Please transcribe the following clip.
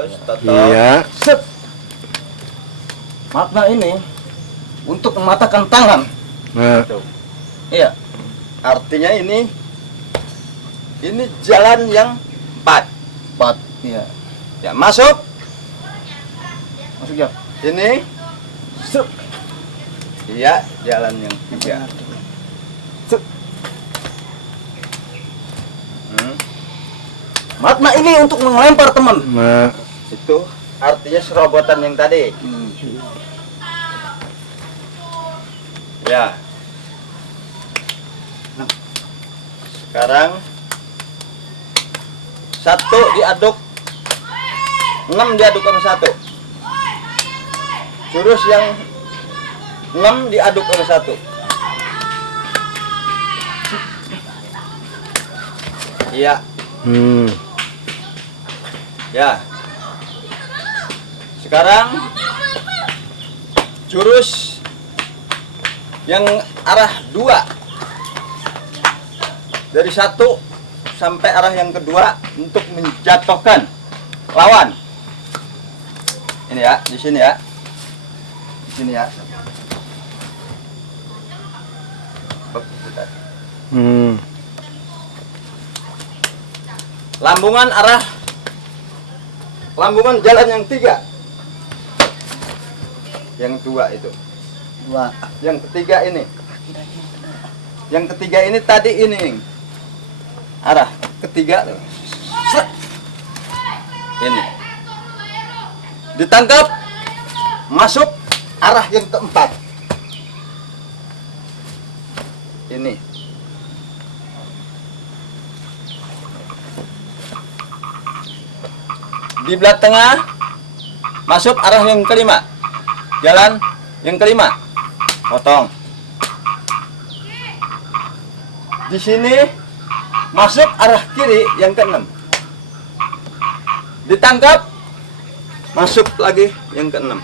Terus toto. Iya. Set. Makna ini untuk mematahkan tangan. Nah, Tuh. Iya. Artinya ini jalan yang 4. 4. Iya. Ya, masuk. Masuk ya. Ini. Set. Iya, jalan yang 3. Set. Hmm. Makna ini untuk melempar teman. nah, Itu artinya serobotan yang tadi. Ya. Sekarang 1 diaduk, 6 diaduk sama 1. Jurus yang 6 diaduk sama 1. Iya. Ya. Sekarang jurus yang arah 2 dari 1 sampai arah yang kedua untuk menjatuhkan lawan. Ini ya, di sini ya. Di sini ya. Lambungan jalan yang 3. Yang 2 itu. 2. Yang ketiga ini. Yang ketiga ini tadi ini. Arah ketiga. Set. Ini. Ditangkap. Masuk arah yang keempat. Ini. Di belah tengah. Masuk arah yang kelima. Jalan yang kelima. Potong. Di sini masuk arah kiri yang keenam. Ditangkap, masuk lagi yang keenam.